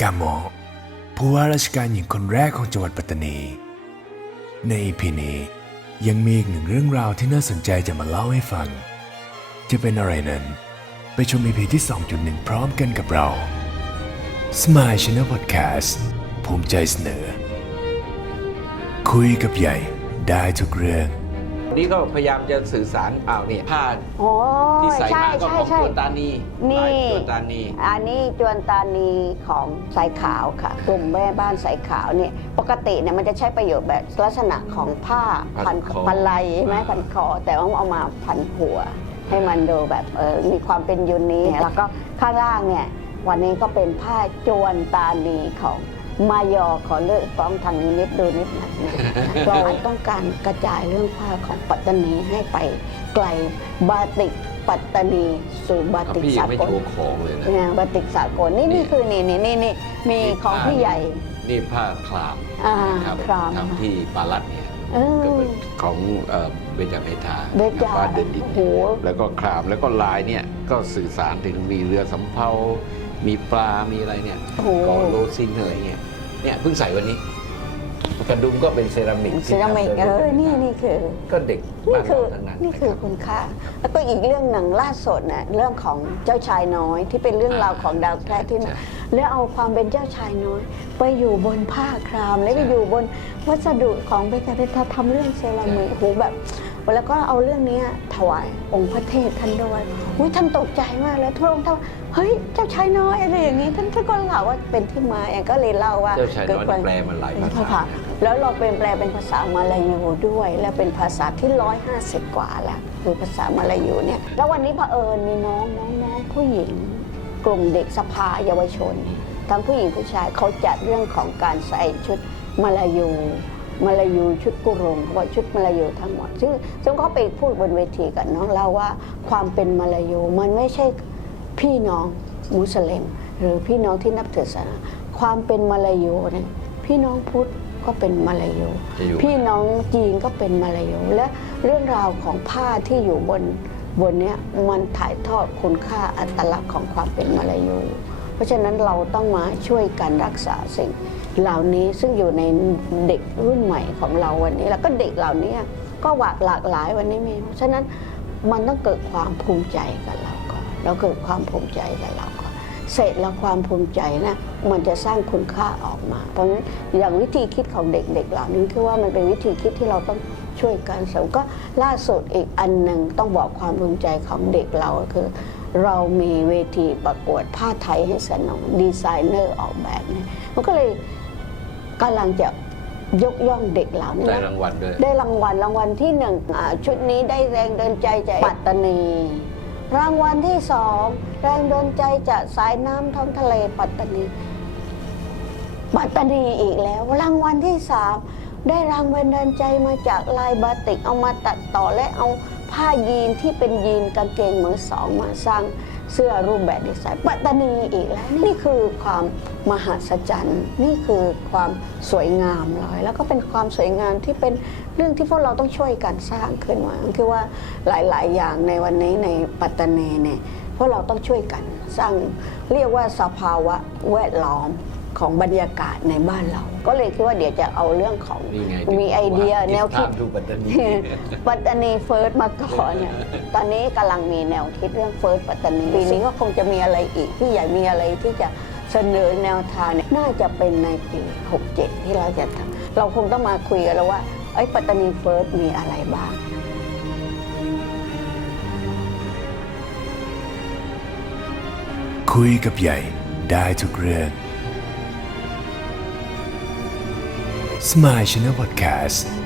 กาโมผู้ว่าราชการหญิงคนแรกของจังหวัดปัตตานี ในอีพีนี้ยังมีอีกหนึ่งเรื่องราวที่น่าสนใจจะมาเล่าให้ฟัง จะเป็นอะไรนั้น ไปชมอีพีที่ 2.1 พร้อมกันกับเรา Smile Channel Podcast ภูมิใจเสนอ คุยกับใหญ่ได้ทุกเรื่อง นนี้ก็พยายามจะสื่อสารอ้าวเนี่ยผ้าโอ้ที่ใส่ใช่มาก็ใช่ของใช่จวนตานีนี่ ลายจวนตานี อันนี้จวนตานีของสายขาวค่ะ กลุ่มแม่บ้านสายขาวเนี่ยปกติเนี่ยมันจะใช้ประโยชน์แบบลักษณะของผ้าพัพันนคอ พันไหลใช่ไหมอ่าพันคอ แต่ว่าเอามาพันหัว ให้มันดูแบบเออมีความเป็นยูนิคแล้วก็ข้างล่างเนี่ยวันนี้ก็เป็นผ้าจวนตานีของ มายอขอเลือกฟ้องทางนี้นิดดูนิดหนะเราต้องการกระจายเรื่องผ้าของปัตตานีให้ไปไกลบาติกปัตตานีสู่บาเอาติกพี่ยัสางไม่กโชลว์ของเลยนะ เนี่ยบาติกสากลนี่นี่นี่ คือนี่นี่นี่นี่มีนี่ของผ้าพี่ใหญ่ นี่ผ้าคลามอ่าครับครามทำที่ปาลัดเนี่ยเออ ก็เป็นของเอ่อเบญจเมธาเบญจฟ้าเดินดินโอ้โห แล้วก็คลามแล้วก็ลายเนี่ยก็สื่อสารถึงมีเรือสำเภา มีปลา มีอะไรเนี่ยโอ้โห กอโลซินอะไรเงี้ย เนี่ยเพิ่งใส่วันนี้ กระดุมก็เป็นเซรามิกเซรามิกเออ นี่นี่คือ ก็เด็กนี่บ้านคืเราอทั้งนั้นนี่คือนะรับคุณค่า แล้วก็อีกเรื่องหนังล่าสุดน่ะเรื่องของเจ้าชายน้อยที่เป็นเรื่องราวของดาวแคระที่ใช่แล้วเอาความเป็นเจ้าชายน้อย ไปอยู่บนผ้าคราม แล้วไปอยู่บนวัสดุของเบญจเพทาทำเรื่องเซรามิกโหแบบ แล้วก็เอาเรื่องเนี้ยถวายองค์พระเทพท่านด้วยอุ้ยท่านตกใจมากแล้วทุกองค์ท่านเฮ้ยเจ้าชายน้อยอะไรอย่างนี้ท่านท่านก็เล่าว่าเป็นที่มาแอนก็เลยเล่าว่าเจ้าชายน้อยเกิดนี่แปลมาหลายภาษาค่ะนะแล้วเราเป็นแปลเป็นภาษามาลายูด้วย และเป็นภาษาที่150กว่าแล้วคือภาษามาลายูเนี่ยแล้ววันนี้เผอิญมีน้องน้องน้องผู้หญิง กลุ่มเด็กสภาเยาวชน ทั้งผู้หญิงผู้ชายเขาจัดเรื่องของการใส่ชุดมาลายู มาลายูชุดกุรงเขาบอกชุดมาลายูทั้งหมดซึ่งซึ่งเขาไปพูดบนเวทีกับน้องเราว่า ความเป็นมาลายูมันไม่ใช่พี่น้องมุสลิม หรือพี่น้องที่นับถือศาสนาความเป็นมาลายูเนี่ยพี่น้องพุทธก็เป็นมาลายูพี่น้องจีนก็เป็นมาลายูและเรื่องราวของผ้าที่อยู่บนบนเนี้ยมันถ่ายทอดคุณค่าอัตลักษณ์ของความเป็นมาลายู เพราะฉะนั้นเราต้องมาช่วยกันรักษาสิ่ง เหล่านี้ซึ่งอยู่ในเด็กรุ่นใหม่ของเราวันนี้ แล้วก็เด็กเหล่านี้ก็หลากหลากหลายวันนี้มีเพราะฉะนั้นมันต้องเกิดความภูมิใจกับเราก่อนเราเกิดความภูมิใจกับเราก่อนเสร็จแล้วความภูมิใจนะมันจะสร้างคุณค่าออกมา เพราะฉะนั้นอย่างวิธีคิดของเด็กๆเหล่านี้คือว่ามันเป็นวิธีคิดที่เราต้องช่วยกันเสริมก็ล่าสุดอีกอันหนึ่งต้องบอกความภูมิใจของเด็กเราคือ เรามีเวทีประกวดผ้าไทยให้สนองดีไซเนอร์ออกแบบเนี่ยมันก็เลย กำลังจะยกย่องเด็กเหล่านี้ได้รางวัลด้วยได้รางวัลรางวัลที่หนึ่งอ่าชุดนี้ได้แรงเดินใจจากปัตตานี รางวัลที่สองแรงเดินใจจากสายน้ำท้องทะเลปัตตานี ปัตตานีอีกแล้ว รางวัลที่สามได้รางวัลเดินใจมาจากลายบาติกเอามาตัดต่อและเอาผ้ายีนที่เป็นยีนกางเกงมือสองมาสร้าง เสื้อรูปแบบดีไซน์ปัตตานีอีกแล้วนี่คือความมหัศจรรย์นี่คือความสวยงามเลยแล้วก็เป็นความสวยงามที่เป็นเรื่องที่พวกเราต้องช่วยกันสร้างขึ้นมาคือว่าหลาย ๆ อย่างในวันนี้ในปัตตานีเนี่ยพวกเราต้องช่วยกันสร้างเรียกว่าสภาวะแวดล้อม ของบรรยากาศในบ้านเรา ก็เลยคิดว่าเดี๋ยวจะเอาเรื่องของนี่ไงมีไอเดียว่าแนวคิด It's time to ปัตตานี ปัตตานีเฟิร์สมาก่อนเนี่ยตอนนี้กำลังมีแนวคิดเรื่องเฟิร์สปัตตานีปีนี้ก็คงจะมีอะไรอีกที่ใหญ่มีอะไรที่จะเสนอแนวทางเนี่ยน่าจะเป็นในปี 67 ที่เราจะทำเราคงต้องมาคุยกันแล้วว่าไอ้ยปัตตานีเฟิร์สมีอะไรบ้าง คุยกับใหญ่ได้ทุกเรื่อง Smile Channel Podcast